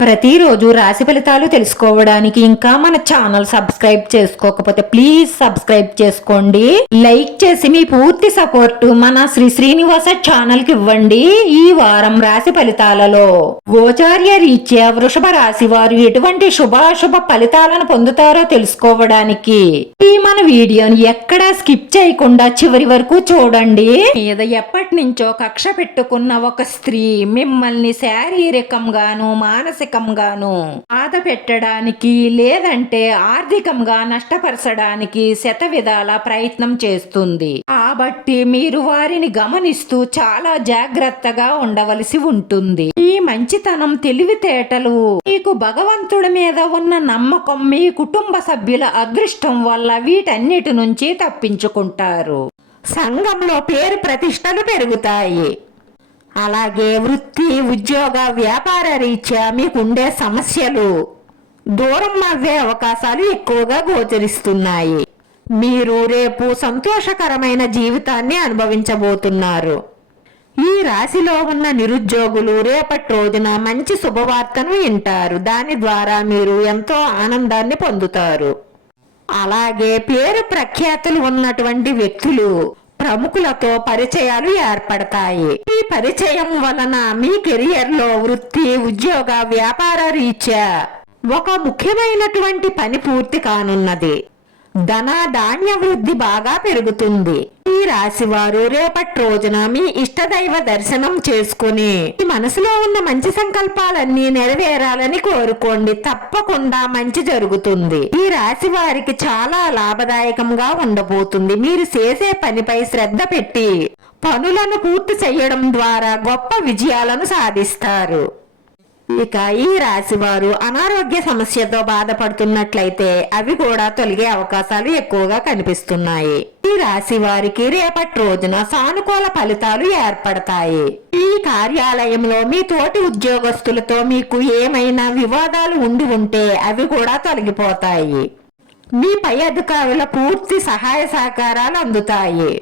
ప్రతిరోజు రాశి ఫలితాలు తెలుసుకోవడానికి ఇంకా మన ఛానల్ సబ్స్క్రైబ్ చేసుకోకపోతే ప్లీజ్ సబ్స్క్రైబ్ చేసుకోండి. లైక్ చేసి మీ పూర్తి సపోర్ట్ మన శ్రీ శ్రీనివాస ఛానల్కి ఇవ్వండి ఈ వారం రాశి ఫలితాలలో. గోచార్య రీత్యా వృషభ రాశి వారు ఎటువంటి శుభాశుభ ఫలితాలను పొందుతారో తెలుసుకోవడానికి ఈ మన వీడియోని ఎక్కడా స్కిప్ చేయకుండా చివరి వరకు చూడండి. మీద ఎప్పటి నుంచో కక్ష పెట్టుకున్న ఒక స్త్రీ మిమ్మల్ని శారీరకంగాను మానసిక మానసికంగాను బాధ పెట్టడానికి లేదంటే ఆర్థికంగా నష్టపరచడానికి శత విధాల ప్రయత్నం చేస్తుంది. కాబట్టి మీరు వారిని గమనిస్తూ చాలా జాగ్రత్తగా ఉండవలసి ఉంటుంది. ఈ మంచితనం తెలివితేటలు మీకు భగవంతుడి మీద ఉన్న నమ్మకం మీ కుటుంబ సభ్యుల అదృష్టం వల్ల వీటన్నిటి నుంచి తప్పించుకుంటారు. సంఘంలో పేరు ప్రతిష్టలు పెరుగుతాయి. అలాగే వృత్తి ఉద్యోగ వ్యాపార రీత్యా మీకు ఉండే సమస్యలు. దూరం అవ్వే అవకాశాలు ఎక్కువగా గోచరిస్తున్నాయి. మీరు రేపు సంతోషకరమైన జీవితాన్ని అనుభవించబోతున్నారు. ఈ రాశిలో ఉన్న నిరుద్యోగులు రేపటి రోజున మంచి శుభవార్తను వింటారు. దాని ద్వారా మీరు ఎంతో ఆనందాన్ని పొందుతారు. అలాగే పేరు ప్రఖ్యాతులు ఉన్నటువంటి వ్యక్తులు ప్రముఖులతో పరిచయాలు ఏర్పడతాయి. ఈ పరిచయం వలన మీ కెరియర్లో వృత్తి ఉద్యోగ వ్యాపార రీత్యా ఒక ముఖ్యమైనటువంటి పని పూర్తి కానున్నది. ధన ధాన్య వృద్ధి బాగా పెరుగుతుంది. ఈ రాశి వారు రేపటి రోజున మీ ఇష్టదైవ దర్శనం చేసుకుని మీ మనసులో ఉన్న మంచి సంకల్పాలన్నీ నెరవేరాలని కోరుకోండి. తప్పకుండా మంచి జరుగుతుంది. ఈ రాశి వారికి చాలా లాభదాయకంగా ఉండబోతుంది. మీరు చేసే పనిపై శ్రద్ధ పెట్టి పనులను పూర్తి చేయడం ద్వారా గొప్ప విజయాలను సాధిస్తారు. ఇక ఈ రాశి వారు అనారోగ్య సమస్యతో బాధపడుతున్నట్లయితే అవి కూడా తొలగే అవకాశాలు ఎక్కువగా కనిపిస్తున్నాయి. ఈ రాశి వారికి రేపటి రోజున సానుకూల ఫలితాలు ఏర్పడతాయి. ఈ కార్యాలయంలో మీ తోటి ఉద్యోగస్తులతో మీకు ఏమైనా వివాదాలు ఉండి ఉంటే అవి కూడా తొలగిపోతాయి. మీ పై అధికారుల పూర్తి సహాయ సహకారాలు అందుతాయి.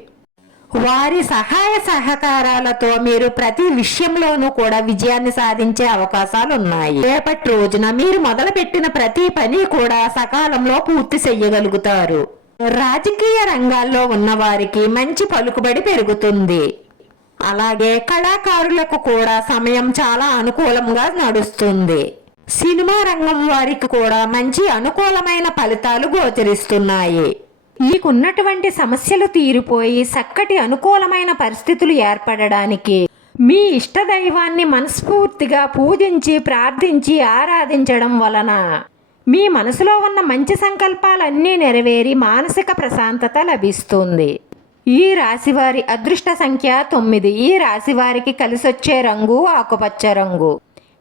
వారి సహాయ సహకారాలతో మీరు ప్రతి విషయంలోనూ కూడా విజయాన్ని సాధించే అవకాశాలు ఉన్నాయి రేపటి రోజున మీరు మొదలుపెట్టిన ప్రతి పని కూడా సకాలంలో పూర్తి చెయ్యగలుగుతారు. రాజకీయ రంగాల్లో ఉన్న వారికి మంచి పలుకుబడి పెరుగుతుంది. అలాగే కళాకారులకు కూడా సమయం చాలా అనుకూలంగా నడుస్తుంది. సినిమా రంగం వారికి కూడా మంచి అనుకూలమైన ఫలితాలు గోచరిస్తున్నాయి. మీకున్నటువంటి సమస్యలు తీరిపోయి చక్కటి అనుకూలమైన పరిస్థితులు ఏర్పడడానికి మీ ఇష్టదైవాన్ని మనస్ఫూర్తిగా పూజించి ప్రార్థించి ఆరాధించడం వలన మీ మనసులో ఉన్న మంచి సంకల్పాలన్నీ నెరవేరి మానసిక ప్రశాంతత లభిస్తుంది. ఈ రాశివారి అదృష్ట సంఖ్య తొమ్మిది. ఈ రాశివారికి కలిసొచ్చే రంగు ఆకుపచ్చ రంగు.